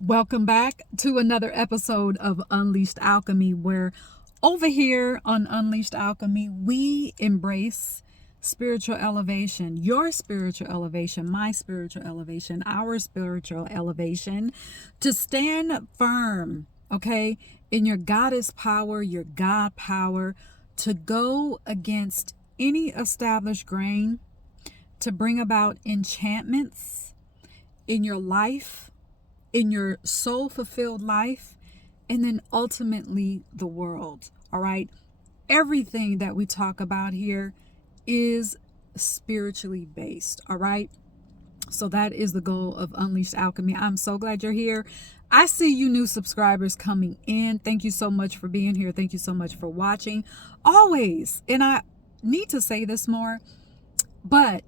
Welcome back to another episode of Unleashed Alchemy, where over here on Unleashed Alchemy, we embrace spiritual elevation, your spiritual elevation, my spiritual elevation, our spiritual elevation, to stand firm, okay, in your goddess power, your God power, to go against any established grain, to bring about enchantments in your life, in your soul fulfilled life, and then ultimately the world. All right. Everything that we talk about here is spiritually based. All right. So that is the goal of Unleashed Alchemy. I'm so glad you're here. I see you new subscribers coming in. Thank you so much for being here. Thank you so much for watching. Always, and I need to say this more, but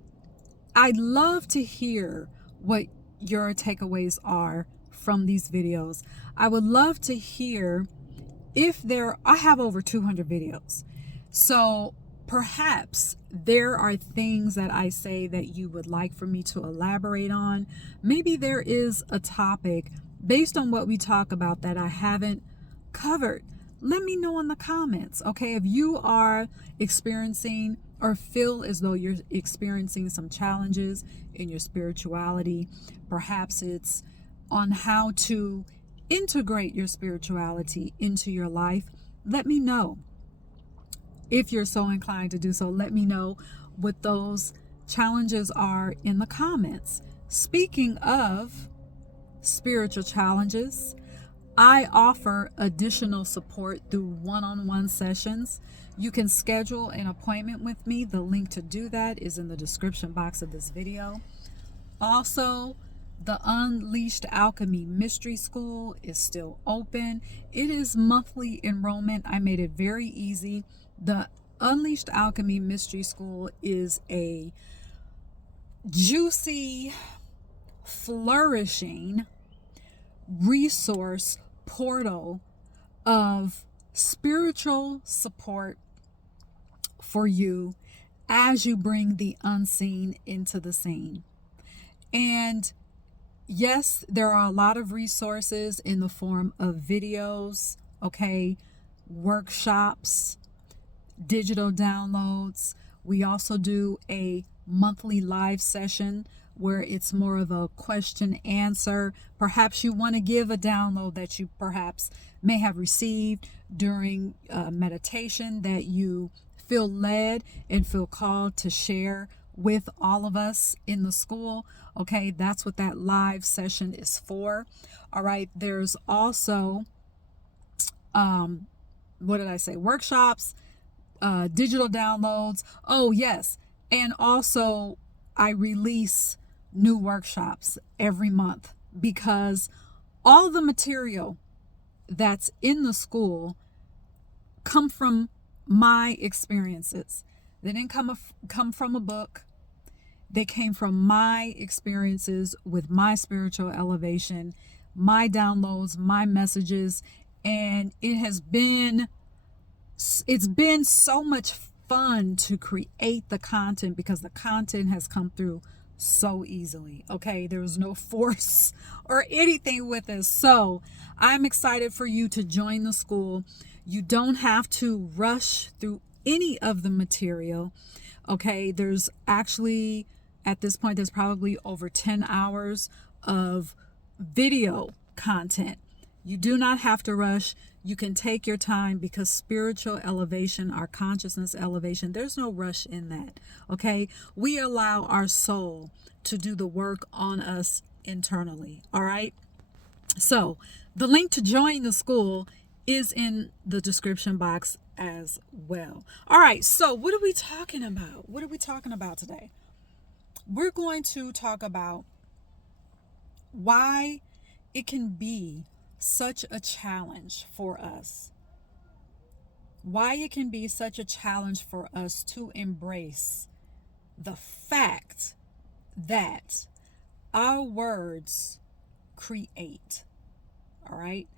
I'd love to hear what your takeaways are from these videos. I would love to hear if I have over 200 videos. So perhaps there are things that I say that you would like for me to elaborate on. Maybe there is a topic based on what we talk about that I haven't covered. Let me know in the comments, okay? If you are experiencing or feel as though you're experiencing some challenges in your spirituality, perhaps it's on how to integrate your spirituality into your life, let me know. If you're so inclined to do so, let me know what those challenges are in the comments. Speaking of spiritual challenges, I offer additional support through one-on-one sessions. You can schedule an appointment with me. The link to do that is in the description box of this video. Also, the Unleashed Alchemy Mystery School is still open. It is monthly enrollment. I made it very easy. The Unleashed Alchemy Mystery School is a juicy, flourishing resource portal of spiritual support for you as you bring the unseen into the seen. And yes, there are a lot of resources in the form of videos, okay, workshops, digital downloads. We also do a monthly live session where it's more of a question answer. Perhaps you want to give a download that you perhaps may have received during meditation that you feel led and feel called to share with all of us in the school. Okay, that's what that live session is for. All right, there's also what did I say? Workshops, digital downloads. Oh yes, and also I release new workshops every month because all the material that's in the school come from my experiences. They didn't come from a book. They came from my experiences with my spiritual elevation, my downloads, my messages, and it's been so much fun to create the content because the content has come through so easily. Okay, there was no force or anything with this. So I'm excited for you to join the school. You don't have to rush through any of the material. Okay, there's actually, at this point, there's probably over 10 hours of video content. You do not have to rush. You can take your time because spiritual elevation, our consciousness elevation, there's no rush in that. Okay, we allow our soul to do the work on us internally. All right, so the link to join the school is in the description box as well. All right, so what are we talking about? What are we talking about today? We're going to talk about why it can be such a challenge for us. Why it can be such a challenge for us to embrace the fact that our words create. All right?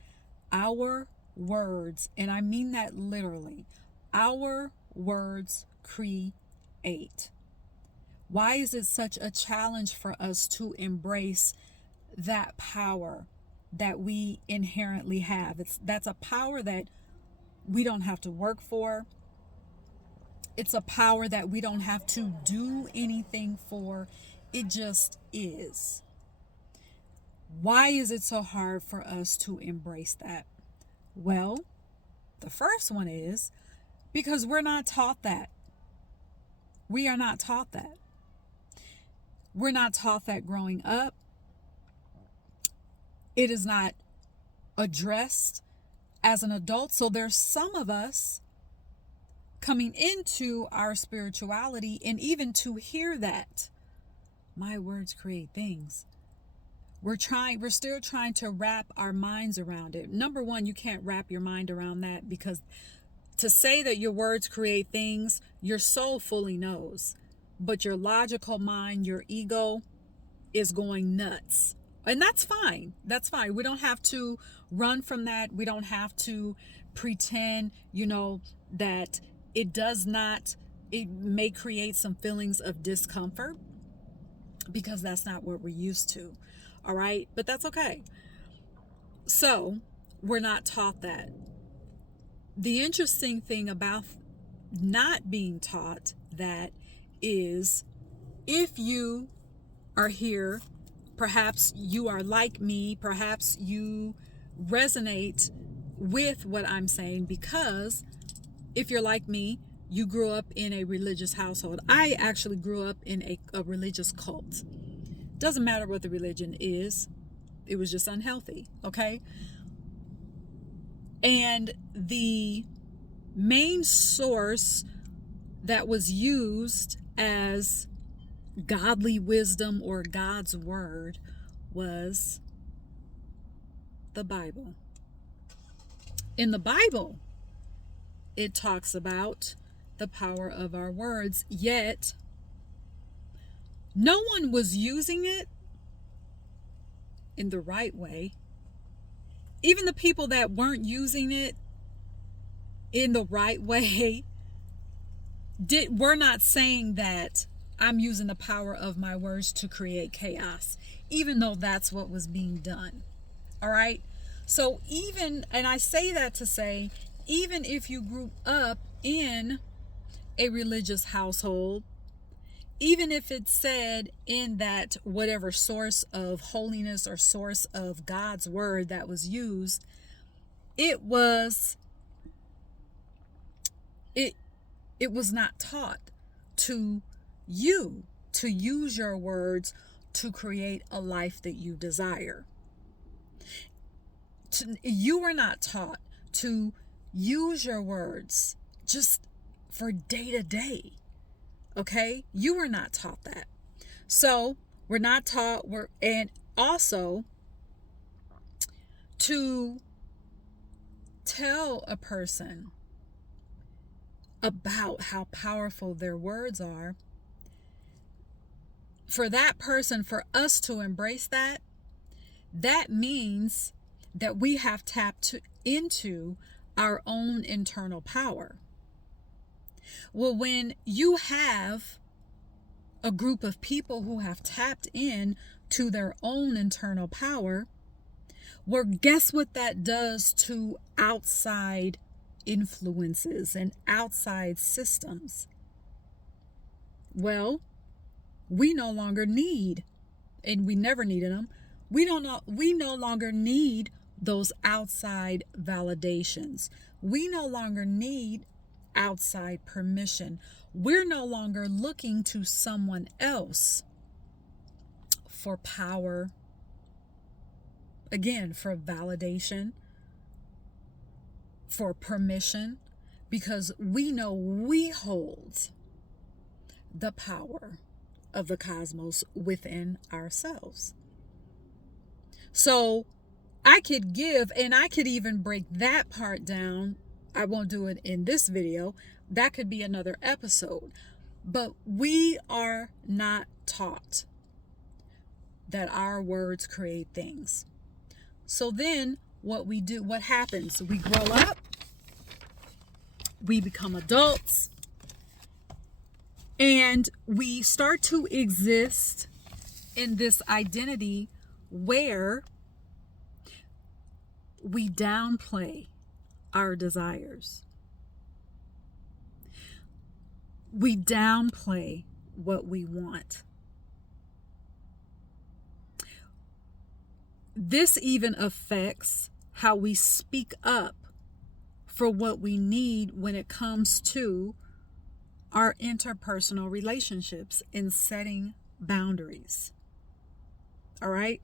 Our words, and I mean that literally, our words create. Why is it such a challenge for us to embrace that power that we inherently have. That's a power that we don't have to work for. It's a power that we don't have to do anything for. It just is. Why is it so hard for us to embrace that? Well, the first one is because we're not taught that. We are not taught that. We're not taught that growing up. It is not addressed as an adult. So there's some of us coming into our spirituality, and even to hear that, my words create things. We're still trying to wrap our minds around it. Number one, you can't wrap your mind around that, because to say that your words create things, your soul fully knows. But your logical mind, your ego, is going nuts. And that's fine. That's fine. We don't have to run from that. We don't have to pretend, that it does not, it may create some feelings of discomfort, because that's not what we're used to. All right. But that's okay. So we're not taught that. The interesting thing about not being taught that is, if you are here, perhaps you are like me, perhaps you resonate with what I'm saying, because if you're like me, you grew up in a religious household. I actually grew up in a religious cult. Doesn't matter what the religion is, it was just unhealthy, okay? And the main source that was used as godly wisdom or God's word was the Bible. In the Bible, it talks about the power of our words, yet no one was using it in the right way. Even the people that weren't using it in the right way were not saying that I'm using the power of my words to create chaos, even though that's what was being done. All right. So and I say that to say, even if you grew up in a religious household, even if it said in that whatever source of holiness or source of God's word that was used, it was not taught to you to use your words to create a life that you desire. You were not taught to use your words just for day to day. Okay? You were not taught that. So we're not taught, and also to tell a person about how powerful their words are. For that person, for us to embrace that means that we have tapped into our own internal power. Well, when you have a group of people who have tapped in to their own internal power, well, guess what that does to outside influences and outside systems? Well, we no longer need, and we never needed them, we no longer need those outside validations. We no longer need outside permission. We're no longer looking to someone else for power, again, for validation, for permission, because we know we hold the power of the cosmos within ourselves. So I could give, and I could even break that part down. I won't do it in this video. That could be another episode. But we are not taught that our words create things. So then what happens? We grow up, we become adults, and we start to exist in this identity where we downplay our desires. We downplay what we want. This even affects how we speak up for what we need when it comes to our interpersonal relationships and setting boundaries. All right?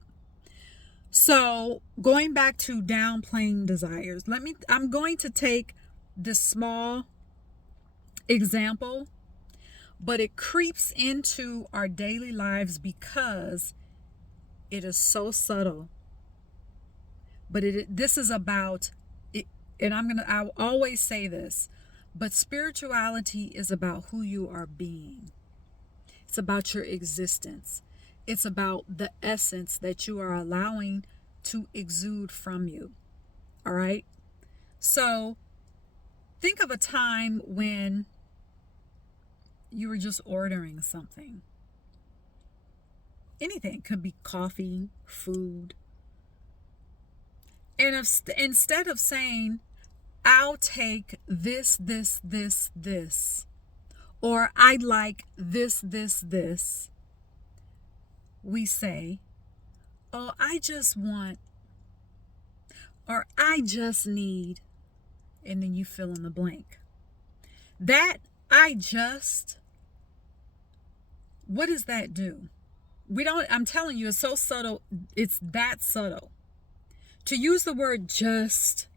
So, going back to downplaying desires, I'm going to take this small example, but it creeps into our daily lives because it is so subtle. But this is about it, and I'll always say this, but spirituality is about who you are being. It's about your existence. It's about the essence that you are allowing to exude from you. All right? So, think of a time when you were just ordering something. Anything. Could be coffee, food. And instead of saying, I'll take this, or I'd like this, we say, oh, I just want, or I just need, and then you fill in the blank. That what does that do? I'm telling you, it's so subtle. It's that subtle. To use the word just,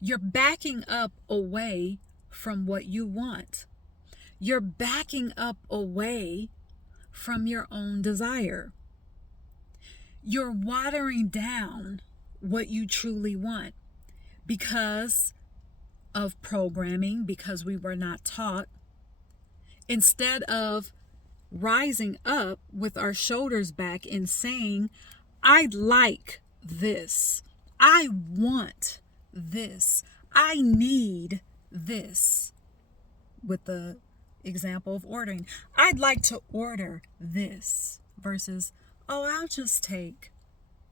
you're backing up away from what you want. You're backing up away from your own desire. You're watering down what you truly want because of programming, because we were not taught. Instead of rising up with our shoulders back and saying, I'd like this. I want this. I need this. With the example of ordering, I'd like to order this versus, oh, I'll just take.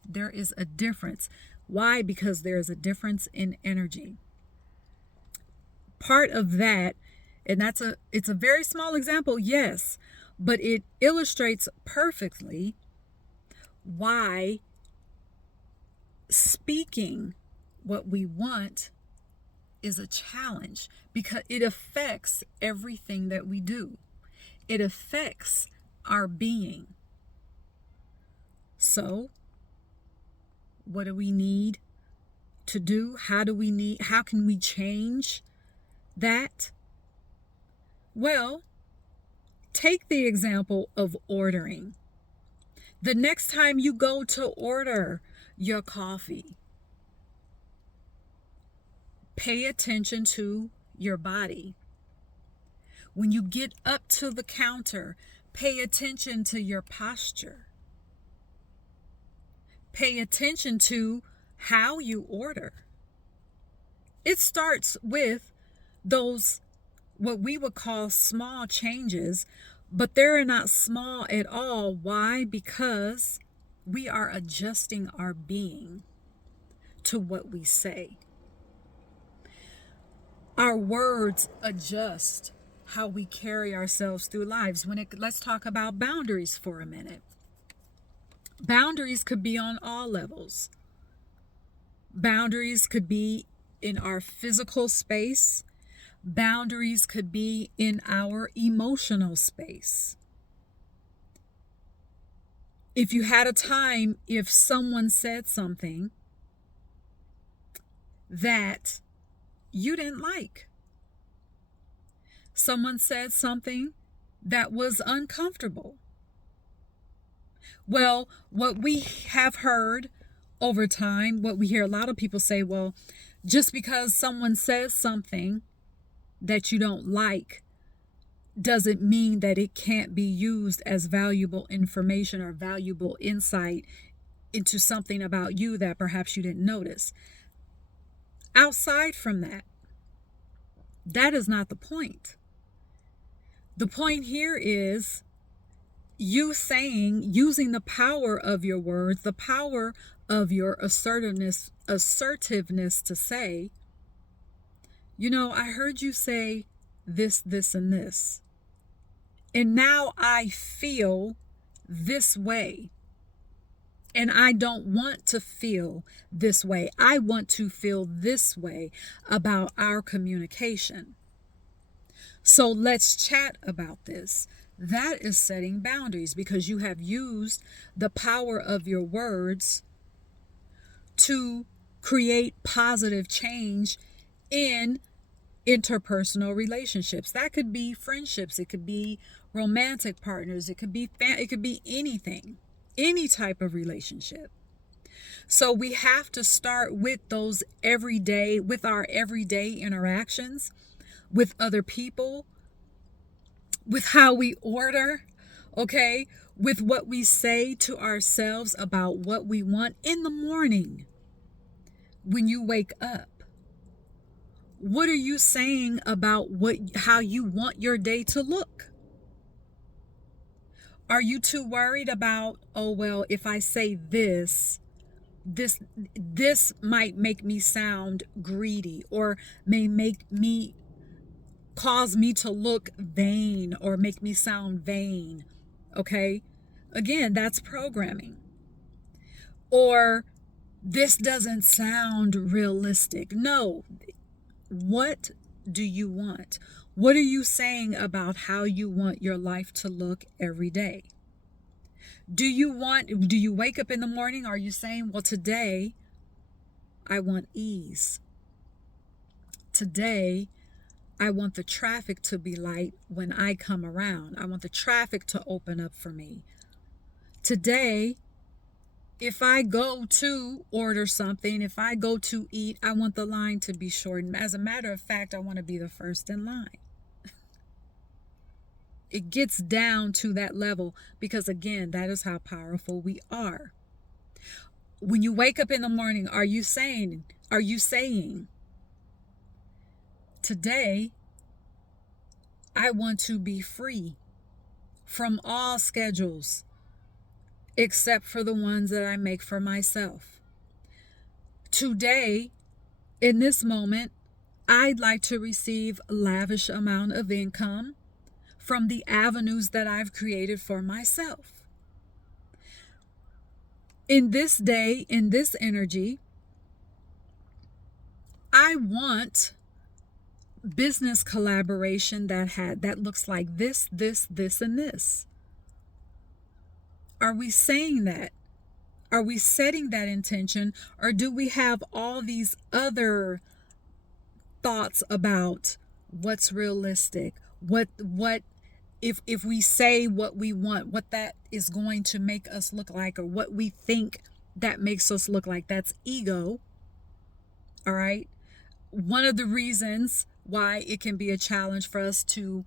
There is a difference. Why? Because there is a difference in energy. Part of that, and it's a very small example, yes, but it illustrates perfectly why speaking what we want is a challenge, because it affects everything that we do. It affects our being. So, what do we need to do? How can we change that? Well, take the example of ordering. The next time you go to order your coffee, pay attention to your body. When you get up to the counter, pay attention to your posture. Pay attention to how you order. It starts with those, what we would call small changes, but they're not small at all. Why? Because we are adjusting our being to what we say. Our words adjust how we carry ourselves through lives. Let's talk about boundaries for a minute. Boundaries could be on all levels. Boundaries could be in our physical space. Boundaries could be in our emotional space. If you had a time, if someone said something that you didn't like, someone said something that was uncomfortable. Well, what we have heard over time, what we hear a lot of people say, well, just because someone says something that you don't like doesn't mean that it can't be used as valuable information or valuable insight into something about you that perhaps you didn't notice. Outside from that, that is not the point. The point here is you saying, using the power of your words, the power of your assertiveness to say, you know, I heard you say this, this, and this. And now I feel this way. And I don't want to feel this way. I want to feel this way about our communication. So let's chat about this. That is setting boundaries, because you have used the power of your words to create positive change in interpersonal relationships. That could be friendships, it could be romantic partners, it could be anything, any type of relationship. So we have to start with those with our everyday interactions with other people, with how we order, okay, with what we say to ourselves about what we want in the morning when you wake up. What are you saying about how you want your day to look? Are you too worried about, oh, well, if I say this might make me sound greedy, or may cause me to look vain, or make me sound vain? Okay? Again, that's programming. Or this doesn't sound realistic. No. What do you want? What are you saying about how you want your life to look every day? Do you wake up in the morning? Are you saying, well, today I want ease. Today I want the traffic to be light when I come around. I want the traffic to open up for me. Today, if I go to order something, if I go to eat, I want the line to be short. And as a matter of fact, I want to be the first in line. It gets down to that level because, again, that is how powerful we are. When you wake up in the morning, are you saying, today, I want to be free from all schedules except for the ones that I make for myself. Today, in this moment, I'd like to receive a lavish amount of income from the avenues that I've created for myself. In this day, in this energy, I want business collaboration that looks like this, and this. Are we saying that? Are we setting that intention? Or do we have all these other thoughts about what's realistic? What if we say what we want, what that is going to make us look like, or what we think that makes us look like? That's ego. All right. One of the reasons why it can be a challenge for us to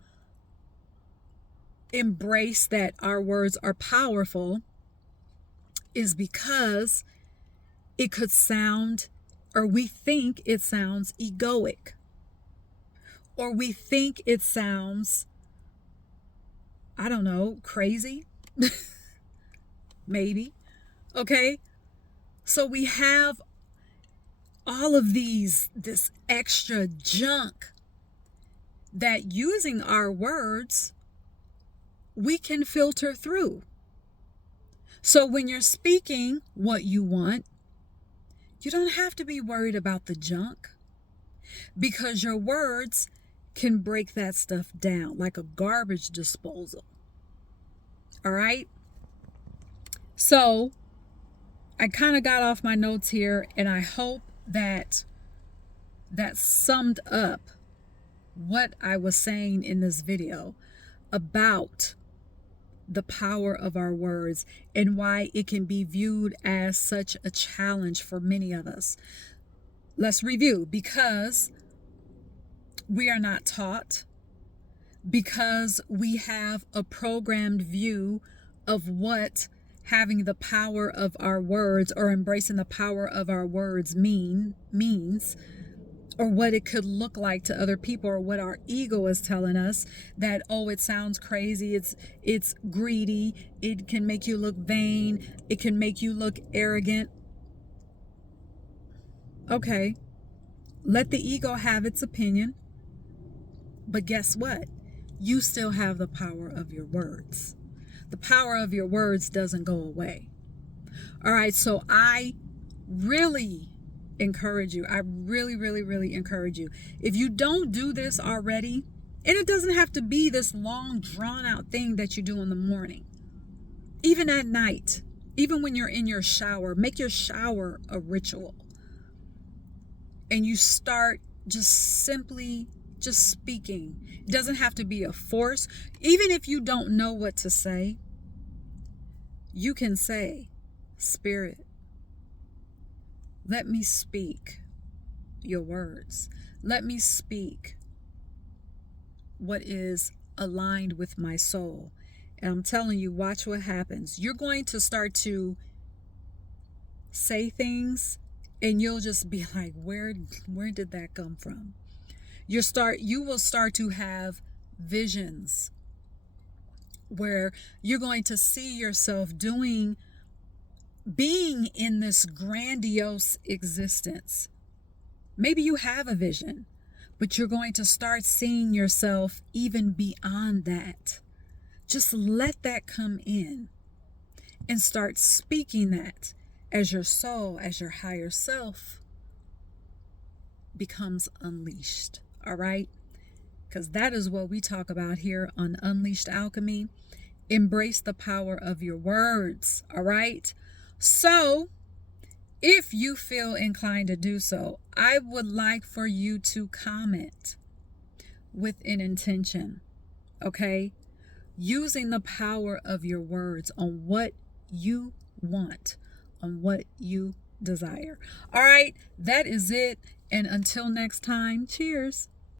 embrace that our words are powerful is because it could sound, or we think it sounds egoic, or we think it sounds, I don't know, crazy. Maybe. Okay. So we have all of this extra junk that, using our words, we can filter through. So when you're speaking what you want, you don't have to be worried about the junk, because your words can break that stuff down like a garbage disposal. All right? So I kind of got off my notes here, and I hope that summed up what I was saying in this video about the power of our words and why it can be viewed as such a challenge for many of us. Let's review. Because we are not taught, because we have a programmed view of what having the power of our words, or embracing the power of our words means, or what it could look like to other people, or what our ego is telling us, that, oh, it sounds crazy, it's greedy, it can make you look vain, it can make you look arrogant. Okay, let the ego have its opinion, but guess what? You still have the power of your words. The power of your words doesn't go away. All right, so I really encourage you. I really, really, really encourage you. If you don't do this already, and it doesn't have to be this long, drawn out thing that you do in the morning, even at night, even when you're in your shower, make your shower a ritual. And you start just simply just speaking. It doesn't have to be a force. Even if you don't know what to say, you can say, Spirit, let me speak your words. Let me speak what is aligned with my soul. And I'm telling you, watch what happens. You're going to start to say things and you'll just be like, where did that come from? You will start to have visions where you're going to see yourself being in this grandiose existence. Maybe you have a vision, but you're going to start seeing yourself even beyond that. Just let that come in and start speaking that as your soul, as your higher self becomes unleashed. All right? Because that is what we talk about here on Unleashed Alchemy. Embrace the power of your words. All right? So, if you feel inclined to do so, I would like for you to comment with an intention, okay? Using the power of your words on what you want, on what you desire. All right, that is it. And until next time, cheers.